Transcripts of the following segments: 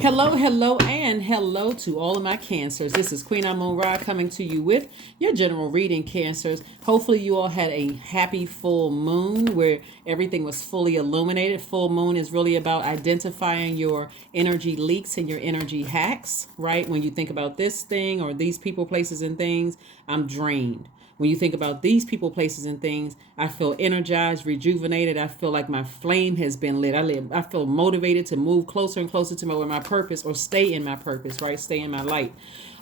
Hello, hello, and hello to all of my Cancers. This is Queen Amun Ra coming to you with your general reading, Cancers. Hopefully, you all had a happy full moon where everything was fully illuminated. Full moon is really about identifying your energy leaks and your energy hacks, right? When you think about this thing or these people, places, and things, I'm drained. When you think about these people, places, and things, I feel energized, rejuvenated. I feel like my flame has been lit. I feel motivated to move closer and closer to my purpose or stay in my purpose, right? Stay in my light.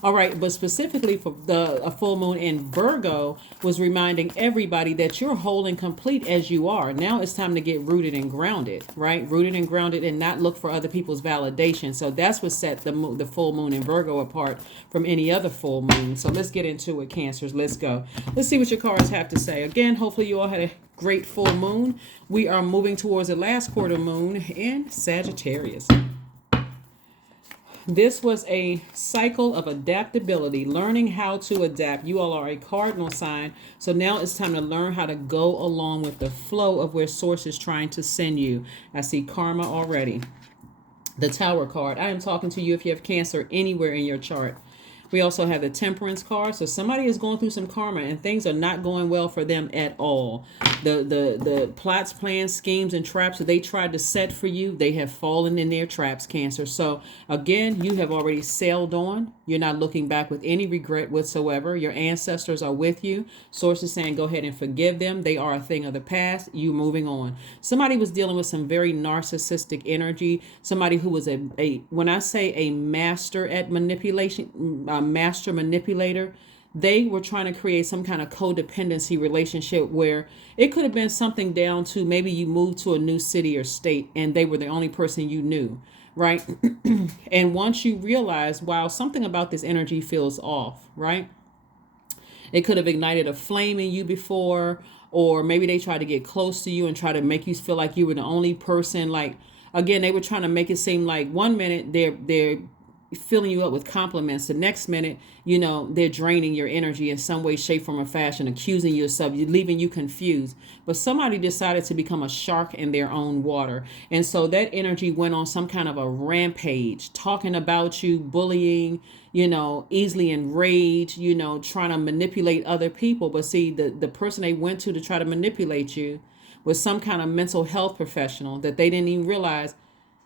All right, but specifically for a full moon in Virgo was reminding everybody that you're whole and complete as you are. Now it's time to get rooted and grounded, right? Rooted and grounded, and not look for other people's validation. So that's what set the full moon in Virgo apart from any other full moon. So let's get into it, Cancers. Let's go. Let's see what your cards have to say. Again, hopefully you all had a great full moon. We are moving towards the last quarter moon in Sagittarius. This was a cycle of adaptability, learning how to adapt. You all are a cardinal sign, so now it's time to learn how to go along with the flow of where source is trying to send you. I see karma already. The Tower card. I am talking to you if you have Cancer anywhere in your chart. We also have the Temperance card. So somebody is going through some karma and things are not going well for them at all. The plots, plans, schemes, and traps that they tried to set for you, they have fallen in their traps, Cancer. So again, you have already sailed on. You're not looking back with any regret whatsoever. Your ancestors are with you. Source is saying go ahead and forgive them. They are a thing of the past. You moving on. Somebody was dealing with some very narcissistic energy. Somebody who was when I say a master at manipulation, master manipulator, they were trying to create some kind of codependency relationship where it could have been something down to maybe you moved to a new city or state and they were the only person you knew, right? And once you realize, wow, something about this energy feels off, right? It could have ignited a flame in you before, or maybe they tried to get close to you and try to make you feel like you were the only person. Like, again, they were trying to make it seem like one minute they're filling you up with compliments. The next minute, they're draining your energy in some way, shape, form, or fashion, accusing you of something, leaving you confused. But somebody decided to become a shark in their own water. And so that energy went on some kind of a rampage, talking about you, bullying, easily enraged, trying to manipulate other people. But see, the person they went to try to manipulate you was some kind of mental health professional that they didn't even realize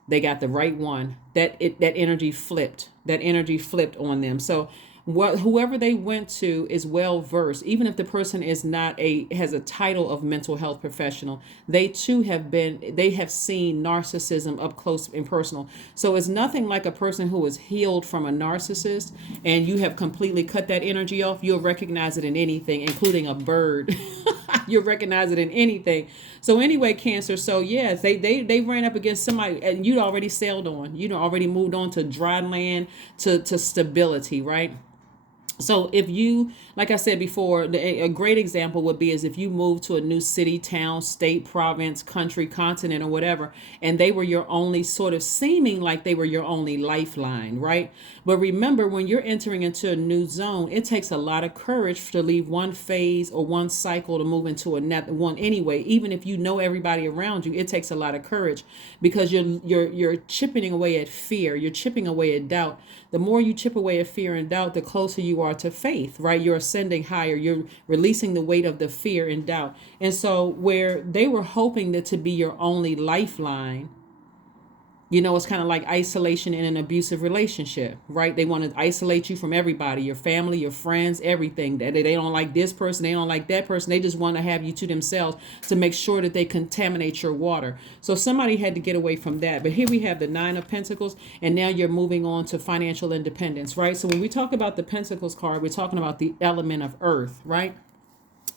they got the right one. That energy flipped. That energy flipped on them. So whoever they went to is well versed. Even if the person is not has a title of mental health professional, they too they have seen narcissism up close and personal. So it's nothing like a person who is healed from a narcissist and you have completely cut that energy off. You'll recognize it in anything, including a bird. You'll recognize it in anything. So anyway, Cancer. So yes, they ran up against somebody and you'd already sailed on. You'd already moved on to dry land, to stability, right? So if you, like I said before, a great example would be is if you move to a new city, town, state, province, country, continent, or whatever, and they were your only sort of seeming like they were your only lifeline, right? But remember, when you're entering into a new zone, it takes a lot of courage to leave one phase or one cycle to move into another one anyway. Even if you know everybody around you, it takes a lot of courage because you're chipping away at fear. You're chipping away at doubt. The more you chip away at fear and doubt, the closer you are to faith, right? You're ascending higher. You're releasing the weight of the fear and doubt. And so where they were hoping that to be your only lifeline, it's kind of like isolation in an abusive relationship, right? They want to isolate you from everybody, your family, your friends, everything. That they don't like this person, they don't like that person. They just want to have you to themselves to make sure that they contaminate your water. So somebody had to get away from that. But here we have the Nine of Pentacles, and now you're moving on to financial independence, right? So when we talk about the Pentacles card, we're talking about the element of earth, right?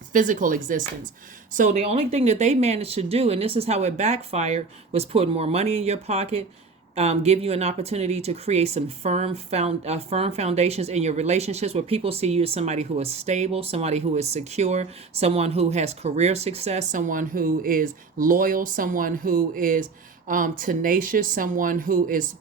Physical existence. So the only thing that they managed to do, and this is how it backfired, was put more money in your pocket, give you an opportunity to create some firm foundations in your relationships where people see you as somebody who is stable, somebody who is secure, someone who has career success, someone who is loyal, someone who is tenacious, someone who is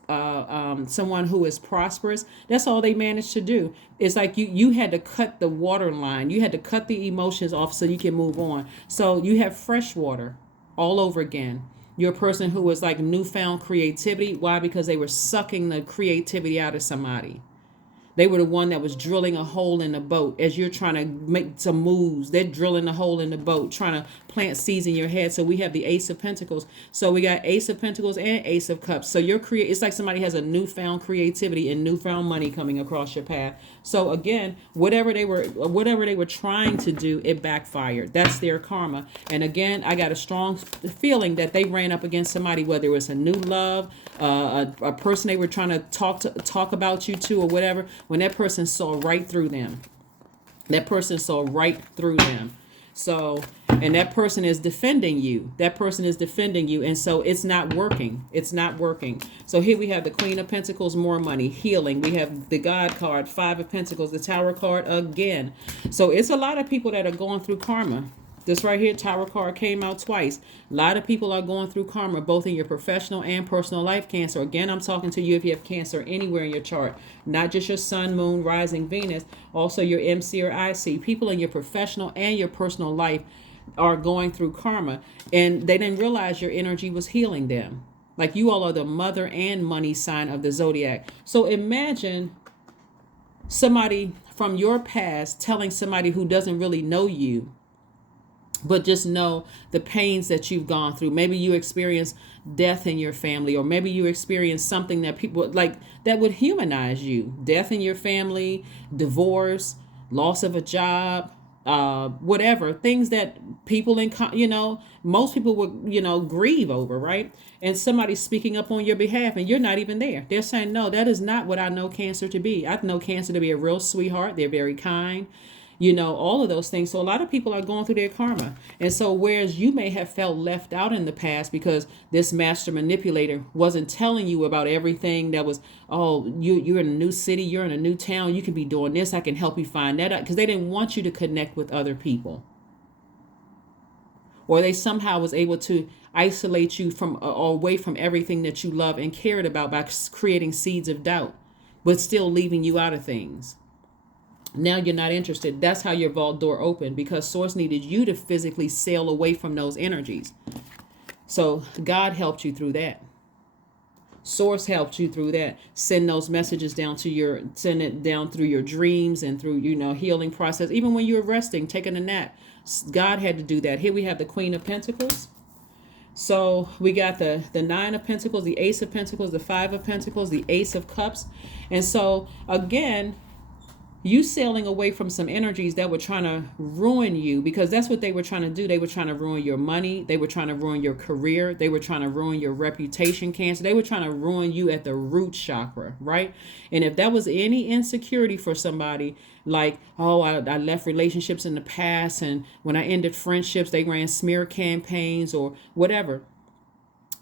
prosperous. That's all they managed to do. It's like you had to cut the water line. You had to cut the emotions off so you can move on. So you have fresh water all over again. You're a person who was like newfound creativity. Why? Because they were sucking the creativity out of somebody. They were the one that was drilling a hole in the boat as you're trying to make some moves. They're drilling a hole in the boat, trying to plant seeds in your head. So we have the Ace of Pentacles. So we got Ace of Pentacles and Ace of Cups. So it's like somebody has a newfound creativity and newfound money coming across your path. So again, whatever they were trying to do, it backfired. That's their karma. And again, I got a strong feeling that they ran up against somebody, whether it was a new love, a person they were trying to talk about you to, or whatever. When that person saw right through them, So, and that person is defending you. And so it's not working. So here we have the Queen of Pentacles, more money, healing. We have the God card, Five of Pentacles, the Tower card again. So it's a lot of people that are going through karma. This right here, Tower card came out twice. A lot of people are going through karma, both in your professional and personal life, Cancer. Again, I'm talking to you if you have Cancer anywhere in your chart, not just your Sun, Moon, Rising, Venus, also your MC or IC. People in your professional and your personal life are going through karma, and they didn't realize your energy was healing them. Like, you all are the mother and money sign of the Zodiac. So imagine somebody from your past telling somebody who doesn't really know you, but just know the pains that you've gone through. Maybe you experienced death in your family, or maybe you experienced something that people like that would humanize you. Death in your family, divorce, loss of a job, whatever. Things that people most people would, grieve over, right? And somebody's speaking up on your behalf and you're not even there. They're saying, no, that is not what I know Cancer to be. I know Cancer to be a real sweetheart. They're very kind. All of those things. So a lot of people are going through their karma. And so whereas you may have felt left out in the past because this master manipulator wasn't telling you about everything that was, you're in a new city, you're in a new town, you can be doing this, I can help you find that out, because they didn't want you to connect with other people. Or they somehow was able to isolate you from or away from everything that you love and cared about by creating seeds of doubt, but still leaving you out of things. Now you're not interested. That's how your vault door opened, because Source needed you to physically sail away from those energies. So God helped you through that. Source helped you through that. Send those messages send it down through your dreams and through, healing process. Even when you're resting, taking a nap, God had to do that. Here we have the Queen of Pentacles. So we got the Nine of Pentacles, the Ace of Pentacles, the Five of Pentacles, the Ace of Cups. And so again, you sailing away from some energies that were trying to ruin you, because that's what they were trying to do. They were trying to ruin your money. They were trying to ruin your career. They were trying to ruin your reputation, Cancer. They were trying to ruin you at the root chakra, right? And if that was any insecurity for somebody, like, I left relationships in the past, and when I ended friendships, they ran smear campaigns or whatever.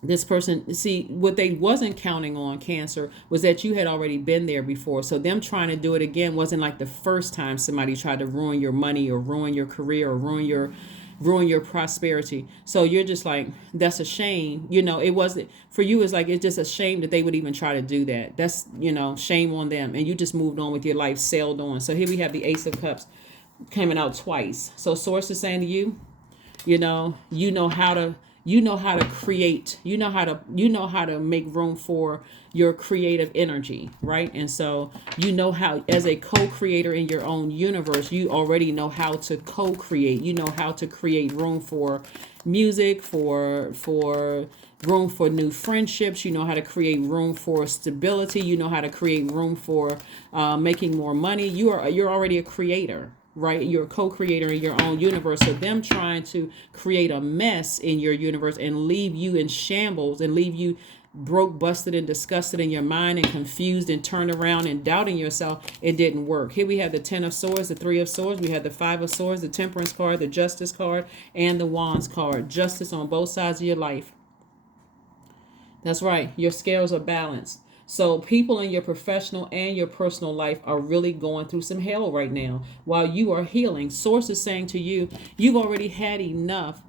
This person, see, what they wasn't counting on, Cancer, was that you had already been there before. So them trying to do it again wasn't like the first time somebody tried to ruin your money or ruin your career or ruin your prosperity. So you're just like, that's a shame. It wasn't for you. It's like, it's just a shame that they would even try to do that. That's, shame on them. And you just moved on with your life, sailed on. So here we have the Ace of Cups coming out twice. So Source is saying to you, you know how to create, you know how to make room for your creative energy, right? And so how, as a co-creator in your own universe, you already know how to co-create. You know how to create room for music, for room for new friendships. You know how to create room for stability. You know how to create room for making more money. You're already a creator, right? You're a co-creator in your own universe. So them trying to create a mess in your universe and leave you in shambles and leave you broke, busted, and disgusted in your mind and confused and turned around and doubting yourself, it didn't work. Here we have the Ten of Swords, the Three of Swords. We have the Five of Swords, the Temperance card, the Justice card, and the Wands card. Justice on both sides of your life. That's right. Your scales are balanced. So people in your professional and your personal life are really going through some hell right now while you are healing. Source is saying to you, you've already had enough,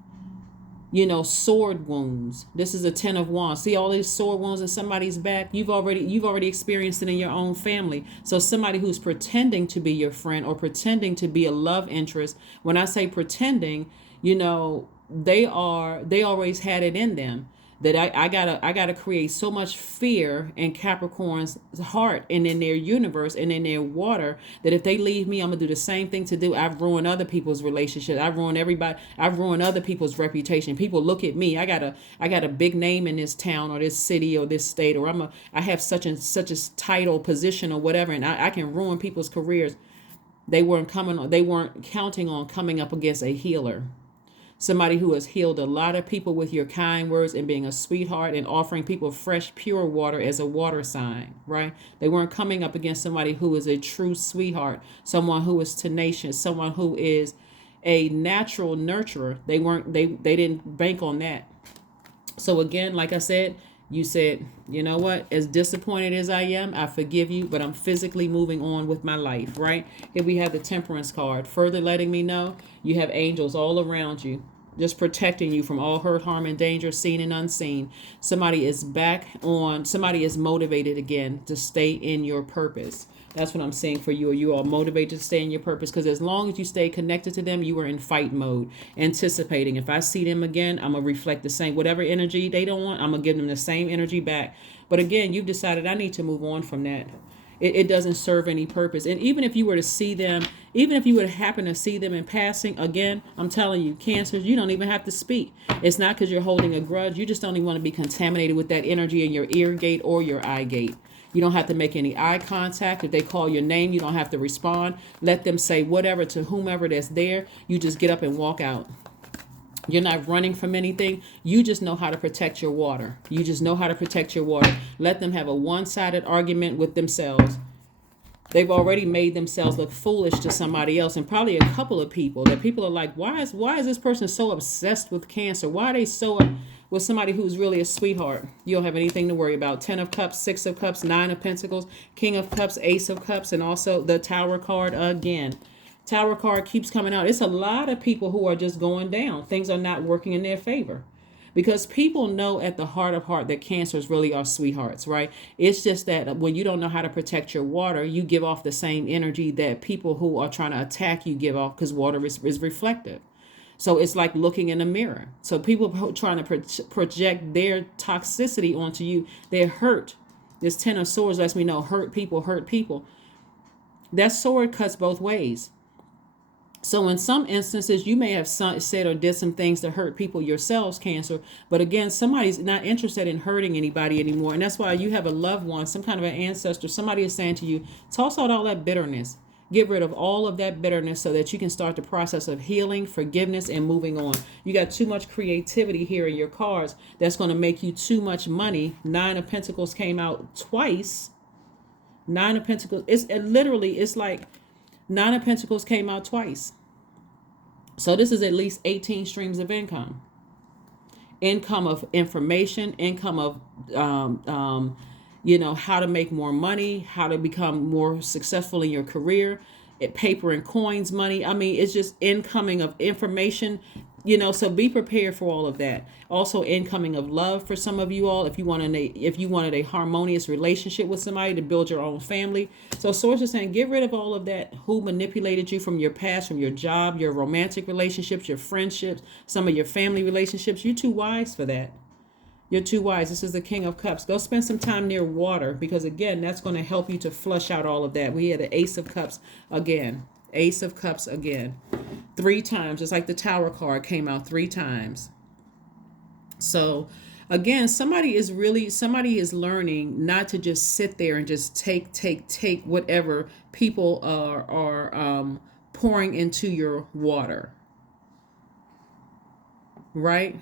sword wounds. This is a Ten of Wands. See all these sword wounds in somebody's back? You've already experienced it in your own family. So somebody who's pretending to be your friend or pretending to be a love interest, when I say pretending, they always had it in them. that I gotta create so much fear in Capricorn's heart and in their universe and in their water, that if they leave me, I'm gonna do the same thing to do. I've ruined other people's relationships. I've ruined everybody. I've ruined other people's reputation. People look at me. I got a big name in this town or this city or this state, or I have such and such a title, position, or whatever, and I can ruin people's careers. They weren't counting on coming up against a healer. Somebody who has healed a lot of people with your kind words and being a sweetheart and offering people fresh, pure water as a water sign, right? They weren't coming up against somebody who is a true sweetheart, someone who is tenacious, someone who is a natural nurturer. They didn't bank on that. So again, like I said, you said, you know what? As disappointed as I am, I forgive you, but I'm physically moving on with my life, right? Here we have the Temperance card, further letting me know you have angels all around you, just protecting you from all hurt, harm, and danger, seen and unseen. Somebody is motivated again to stay in your purpose. That's what I'm saying for you. You are motivated to stay in your purpose, because as long as you stay connected to them, you are in fight mode, anticipating. If I see them again, I'm going to reflect the same. Whatever energy they don't want, I'm going to give them the same energy back. But again, you've decided I need to move on from that. It doesn't serve any purpose. And even if you were to see them, even if you would happen to see them in passing, again, I'm telling you, Cancers, you don't even have to speak. It's not because you're holding a grudge. You just don't even want to be contaminated with that energy in your ear gate or your eye gate. You don't have to make any eye contact. If they call your name, you don't have to respond. Let them say whatever to whomever that's there. You just get up and walk out. You're not running from anything. You just know how to protect your water. You just know how to protect your water. Let them have a one-sided argument with themselves. They've already made themselves look foolish to somebody else, and probably a couple of people, that people are like, why is this person so obsessed with Cancer? Why are they so with somebody who's really a sweetheart? You don't have anything to worry about. 10 of Cups, 6 of Cups, 9 of Pentacles, King of Cups, Ace of Cups, and also the Tower card again. Tower card keeps coming out. It's a lot of people who are just going down. Things are not working in their favor. Because people know at the heart of heart that Cancers really are sweethearts, right? It's just that when you don't know how to protect your water, you give off the same energy that people who are trying to attack you give off, because water is reflective. So it's like looking in a mirror. So people trying to project their toxicity onto you, they're hurt. This 10 of Swords lets me know hurt people hurt people. That sword cuts both ways. So in some instances, you may have said or did some things to hurt people yourselves, Cancer. But again, somebody's not interested in hurting anybody anymore. And that's why you have a loved one, some kind of an ancestor. Somebody is saying to you, toss out all that bitterness. Get rid of all of that bitterness so that you can start the process of healing, forgiveness, and moving on. You got too much creativity here in your cards that's going to make you too much money. 9 of Pentacles came out twice. 9 of Pentacles. It's like 9 of Pentacles came out twice. So this is at least 18 streams of income. Income of information, income of, how to make more money, how to become more successful in your career, paper and coins money. I mean, it's just incoming of information, so be prepared for all of that. Also incoming of love for some of you all, if you wanted a harmonious relationship with somebody to build your own family. So Swords is saying, get rid of all of that, who manipulated you from your past, from your job, your romantic relationships, your friendships, some of your family relationships. You're too wise for that. You're too wise. This is the King of Cups. Go spend some time near water, because again, that's going to help you to flush out all of that. We had the Ace of Cups again. Ace of Cups again. 3 times, just like the Tower card came out 3 times. So again, somebody is learning not to just sit there and just take whatever people are pouring into your water. Right?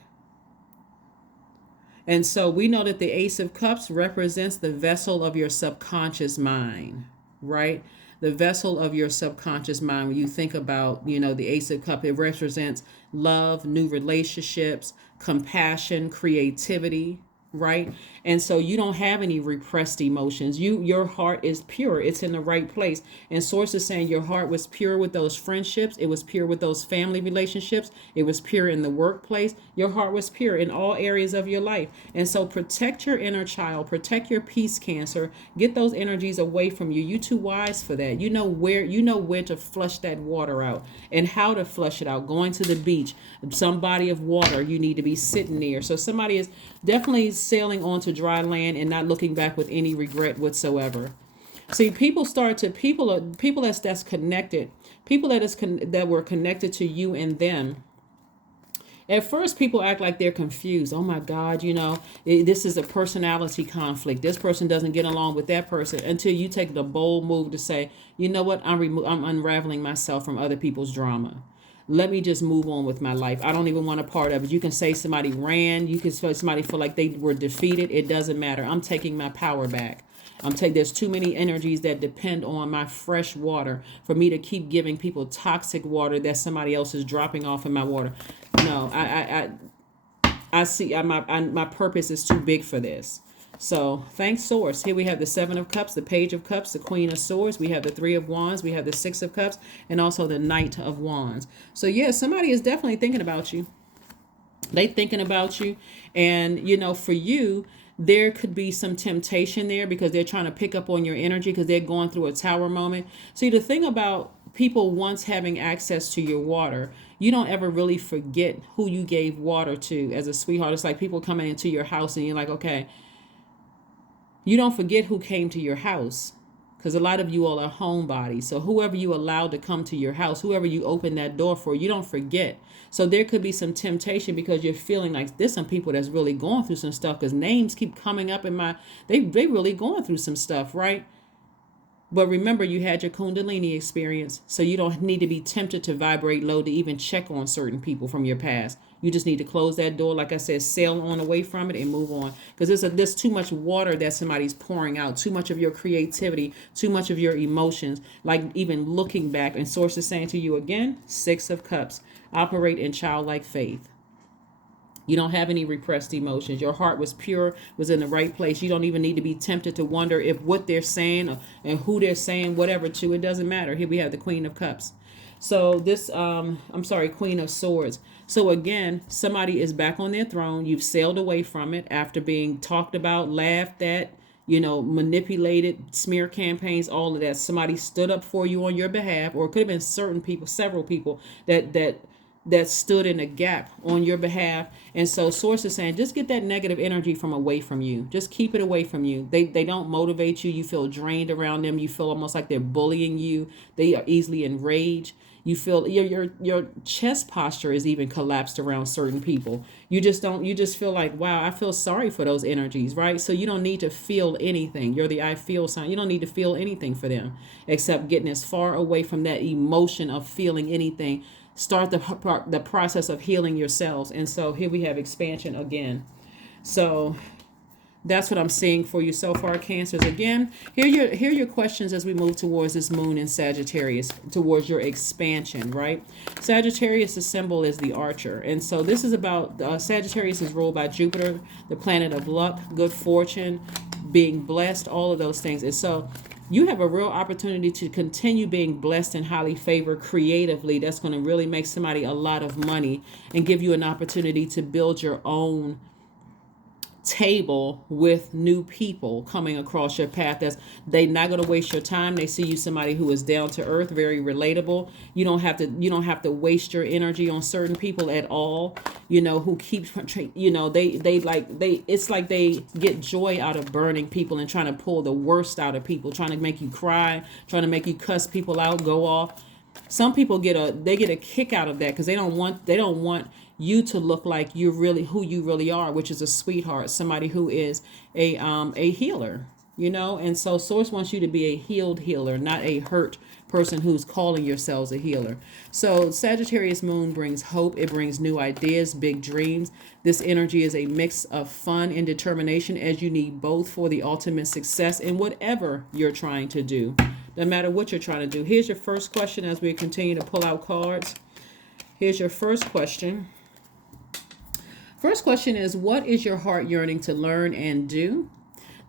And so we know that the Ace of Cups represents the vessel of your subconscious mind, right? The vessel of your subconscious mind. When you think about, the Ace of Cups, it represents love, new relationships, compassion, creativity, right? And so you don't have any repressed emotions. Your heart is pure. It's in the right place. And source is saying your heart was pure with those friendships. It was pure with those family relationships. It was pure in the workplace. Your heart was pure in all areas of your life. And so protect your inner child. Protect your peace, Cancer. Get those energies away from you. You're too wise for that. You know where to flush that water out and how to flush it out. Going to the beach, some body of water you need to be sitting near. So somebody is definitely sailing onto dry land and not looking back with any regret whatsoever. See, people that's connected, people that were connected to you and them. At first, people act like they're confused. Oh my God, this is a personality conflict. This person doesn't get along with that person, until you take the bold move to say, you know what, I'm unraveling myself from other people's drama. Let me just move on with my life. I don't even want a part of it. You can say somebody ran. You can say somebody feel like they were defeated. It doesn't matter. I'm taking my power back. There's too many energies that depend on my fresh water for me to keep giving people toxic water that somebody else is dropping off in my water. No, I see my purpose is too big for this. So thanks, Source. Here we have the Seven of Cups, the Page of Cups, the Queen of Swords. We have the Three of Wands. We have the Six of Cups, and also the Knight of Wands. So yeah, somebody is definitely thinking about you. They thinking about you. And, for you, there could be some temptation there because they're trying to pick up on your energy because they're going through a tower moment. See, the thing about people once having access to your water, you don't ever really forget who you gave water to as a sweetheart. It's like people coming into your house and you're like, okay, you don't forget who came to your house, because a lot of you all are homebodies. So whoever you allowed to come to your house, whoever you open that door for, you don't forget. So there could be some temptation because you're feeling like there's some people that's really going through some stuff, because names keep coming up in they really going through some stuff, right? But remember, you had your Kundalini experience, so you don't need to be tempted to vibrate low to even check on certain people from your past. You just need to close that door, like I said, sail on away from it and move on. Because there's too much water that somebody's pouring out, too much of your creativity, too much of your emotions, like even looking back. And Source is saying to you again, Six of Cups, operate in childlike faith. You don't have any repressed emotions. Your heart was pure, was in the right place. You don't even need to be tempted to wonder if what they're saying and who they're saying whatever to. It doesn't matter. Here we have the Queen of Cups. So this, Queen of Swords. So again, somebody is back on their throne. You've sailed away from it after being talked about, laughed at, manipulated, smear campaigns, all of that. Somebody stood up for you on your behalf, or it could have been certain people, several people that stood in a gap on your behalf. And so Source is saying, just get that negative energy from away from you. Just keep it away from you. They don't motivate you. You feel drained around them. You feel almost like they're bullying you. They are easily enraged. You feel your chest posture is even collapsed around certain people. You just feel like, wow, I feel sorry for those energies, right? So you don't need to feel anything. You're the I feel sign. You don't need to feel anything for them except getting as far away from that emotion of feeling anything. Start the process of healing yourselves. And so here we have expansion again. So that's what I'm seeing for you so far, Cancers. Again, here are your questions as we move towards this moon in Sagittarius, towards your expansion, right? Sagittarius' symbol is the archer. And so this is about, Sagittarius is ruled by Jupiter, the planet of luck, good fortune, being blessed, all of those things. And so you have a real opportunity to continue being blessed and highly favored creatively. That's going to really make somebody a lot of money and give you an opportunity to build your own table with new people coming across your path. They're not going to waste your time. They see you somebody who is down to earth, very relatable. You don't have to waste your energy on certain people at all, who keep, it's like they get joy out of burning people and trying to pull the worst out of people, trying to make you cry, trying to make you cuss people out, go off. Some people get a kick out of that because they don't want you to look like you're really who you really are, which is a sweetheart, somebody who is a healer, and so Source wants you to be a healed healer, not a hurt person who's calling yourselves a healer. So Sagittarius moon brings hope. It brings new ideas, big dreams. This energy is a mix of fun and determination, as you need both for the ultimate success in whatever you're trying to do, no matter what you're trying to do. Here's your first question as we continue to pull out cards. Here's your first question. First question is, what is your heart yearning to learn and do?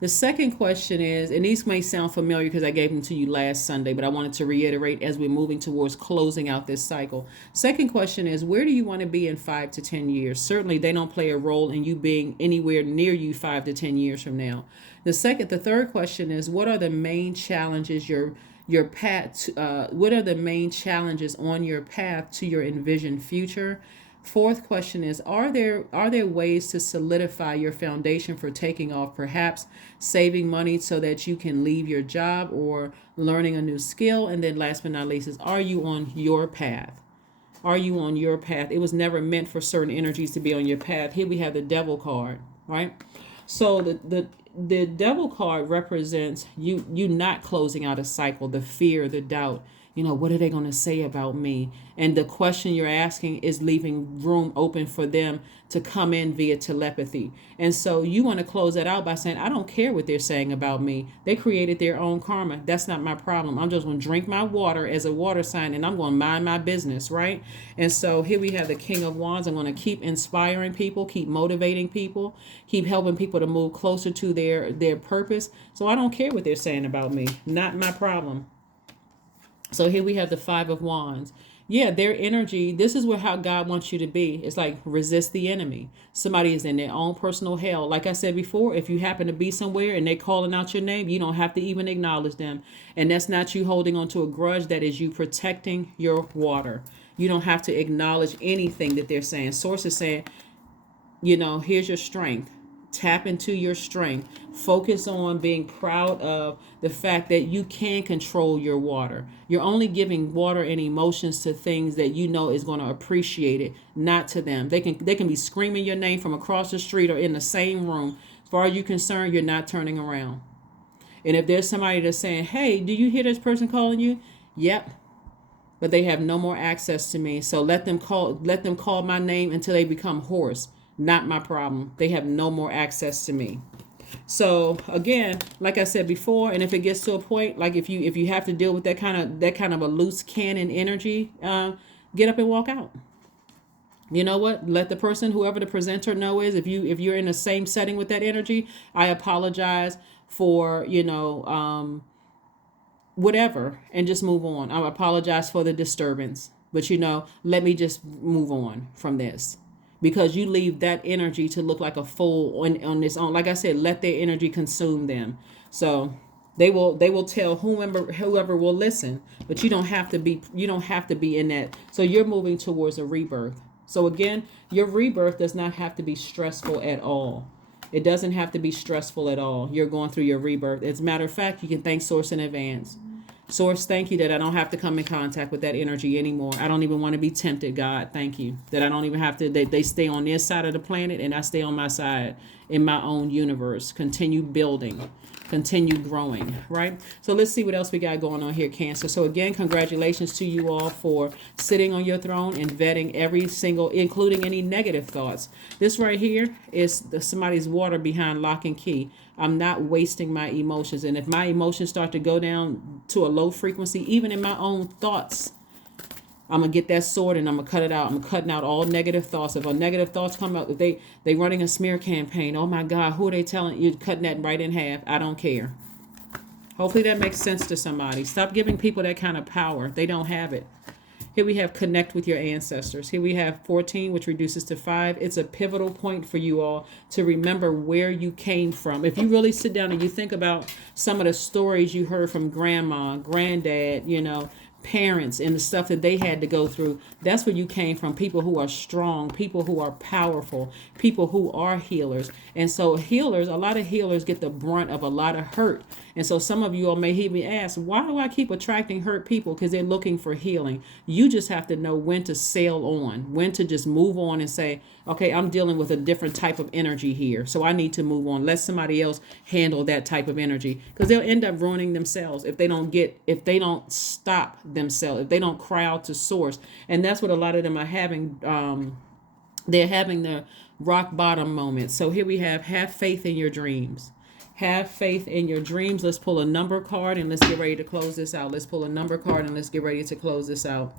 The second question is, and these may sound familiar because I gave them to you last Sunday, but I wanted to reiterate as we're moving towards closing out this cycle. Second question is, where do you want to be in 5 to 10 years? Certainly, they don't play a role in you being anywhere near you 5 to 10 years from now. The third question is, what are the main challenges your path? What are the main challenges on your path to your envisioned future? Fourth question is, are there ways to solidify your foundation for taking off, perhaps saving money so that you can leave your job or learning a new skill? And then last but not least is, are you on your path? Are you on your path? It was never meant for certain energies to be on your path. Here we have the devil card, right? So the devil card represents you not closing out a cycle, the fear, the doubt. What are they going to say about me? And the question you're asking is leaving room open for them to come in via telepathy. And so you want to close that out by saying, I don't care what they're saying about me. They created their own karma. That's not my problem. I'm just going to drink my water as a water sign, and I'm going to mind my business, right? And so here we have the King of Wands. I'm going to keep inspiring people, keep motivating people, keep helping people to move closer to their purpose. So I don't care what they're saying about me. Not my problem. So here we have the Five of Wands. Yeah, their energy, this is how God wants you to be. It's like resist the enemy. Somebody is in their own personal hell. Like I said before, if you happen to be somewhere and they're calling out your name, you don't have to even acknowledge them. And that's not you holding on to a grudge. That is you protecting your water. You don't have to acknowledge anything that they're saying. Source is saying, here's your strength. Tap into your strength. Focus on being proud of the fact that you can control your water. You're only giving water and emotions to things that you know is going to appreciate it, not to them. They can be screaming your name from across the street or in the same room. As far as you're concerned, you're not turning around. And if there's somebody that's saying, hey, do you hear this person calling you? Yep. But they have no more access to me. So let them call my name until they become hoarse. Not my problem. They have no more access to me. So again, like I said before, and if it gets to a point, like if you have to deal with that kind of a loose cannon energy, get up and walk out. You know what? Let the person, whoever the presenter know is, if you're in the same setting with that energy, I apologize for whatever, and just move on. I apologize for the disturbance, but let me just move on from this. Because you leave that energy to look like a fool on its own. Like I said, let their energy consume them. So they will tell whoever will listen, but you don't have to be in that. So you're moving towards a rebirth. So again, your rebirth does not have to be stressful at all. It doesn't have to be stressful at all. You're going through your rebirth. As a matter of fact, you can thank Source in advance. Source, thank you that I don't have to come in contact with that energy anymore. I don't even want to be tempted, God. Thank you that I don't even have to. They stay on their side of the planet and I stay on my side in my own universe. Continue building, continue growing, right? So let's see what else we got going on here, Cancer. So again, congratulations to you all for sitting on your throne and vetting every single, including any negative thoughts. This right here is somebody's water behind lock and key. I'm not wasting my emotions. And if my emotions start to go down to a low frequency, even in my own thoughts, I'm going to get that sword and I'm going to cut it out. I'm cutting out all negative thoughts. If a negative thoughts come out, if they running a smear campaign, oh my God, who are they telling? You're cutting that right in half. I don't care. Hopefully that makes sense to somebody. Stop giving people that kind of power. They don't have it. Here we have connect with your ancestors. Here we have 14, which reduces to 5. It's a pivotal point for you all to remember where you came from. If you really sit down and you think about some of the stories you heard from grandma, granddad, parents, and the stuff that they had to go through, that's where you came from. People who are strong, people who are powerful, people who are healers. And so healers, a lot of healers get the brunt of a lot of hurt. And so some of you all may hear me ask, why do I keep attracting hurt people? Because they're looking for healing. You just have to know when to sail on, when to just move on and say, okay, I'm dealing with a different type of energy here, so I need to move on. Let somebody else handle that type of energy, because they'll end up ruining themselves if they don't stop themselves, if they don't cry out to Source. And that's what a lot of them are having. They're having the rock bottom moment. So here we have faith in your dreams. Have faith in your dreams. Let's pull a number card and let's get ready to close this out. Let's pull a number card and let's get ready to close this out.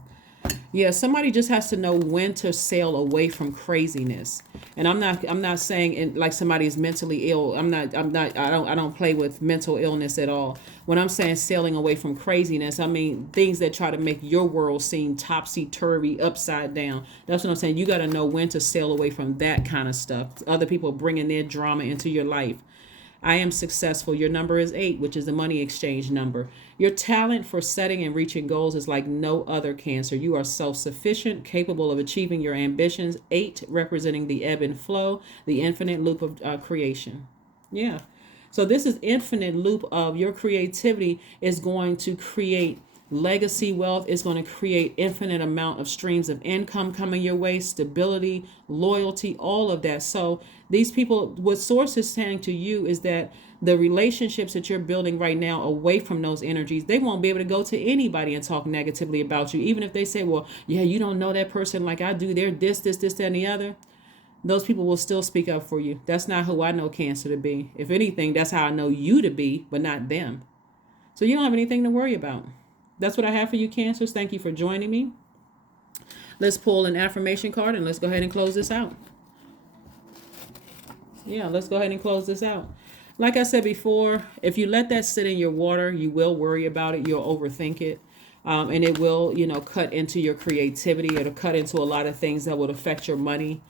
Yeah, somebody just has to know when to sail away from craziness. And I'm not saying like somebody is mentally ill. I don't play with mental illness at all. When I'm saying sailing away from craziness, I mean things that try to make your world seem topsy-turvy, upside down. That's what I'm saying. You got to know when to sail away from that kind of stuff. Other people bringing their drama into your life. I am successful. Your number is 8, which is the money exchange number. Your talent for setting and reaching goals is like no other, Cancer. You are self sufficient, capable of achieving your ambitions. 8 representing the ebb and flow, the infinite loop of creation. Yeah. So this is infinite loop of your creativity is going to create legacy wealth. Is going to create infinite amount of streams of income coming your way, stability, loyalty, all of that. So these people, what source is saying to you is that the relationships that you're building right now away from those energies, they won't be able to go to anybody and talk negatively about you. Even if they say, well, yeah, you don't know that person like I do, they're this, that, and the other. Those people will still speak up for you. That's not who I know Cancer to be. If anything, that's how I know you to be, but not them. So you don't have anything to worry about. That's what I have for you, Cancers. Thank you for joining me. Let's pull an affirmation card and let's go ahead and close this out. Yeah, let's go ahead and close this out. Like I said before, if you let that sit in your water, you will worry about it. You'll overthink it. And it will, cut into your creativity. It'll cut into a lot of things that would affect your money,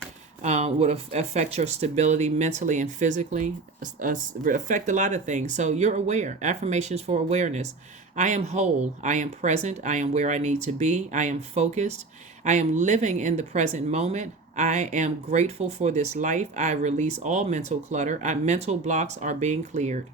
would affect your stability mentally and physically, affect a lot of things. So you're aware. Affirmations for awareness. I am whole. I am present. I am where I need to be. I am focused. I am living in the present moment. I am grateful for this life. I release all mental clutter. Mental blocks are being cleared.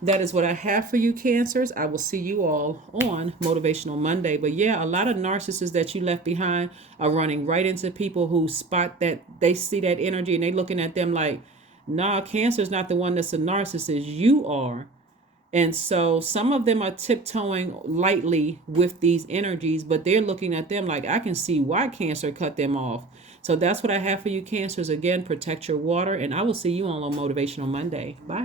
That is what I have for you, Cancers. I will see you all on Motivational Monday. But yeah, a lot of narcissists that you left behind are running right into people who spot that, they see that energy and they looking at them like, nah, Cancer's not the one that's a narcissist. You are. And so some of them are tiptoeing lightly with these energies, but they're looking at them like, I can see why Cancer cut them off. So that's what I have for you, Cancers. Again, protect your water, and I will see you all on Motivational Monday. Bye.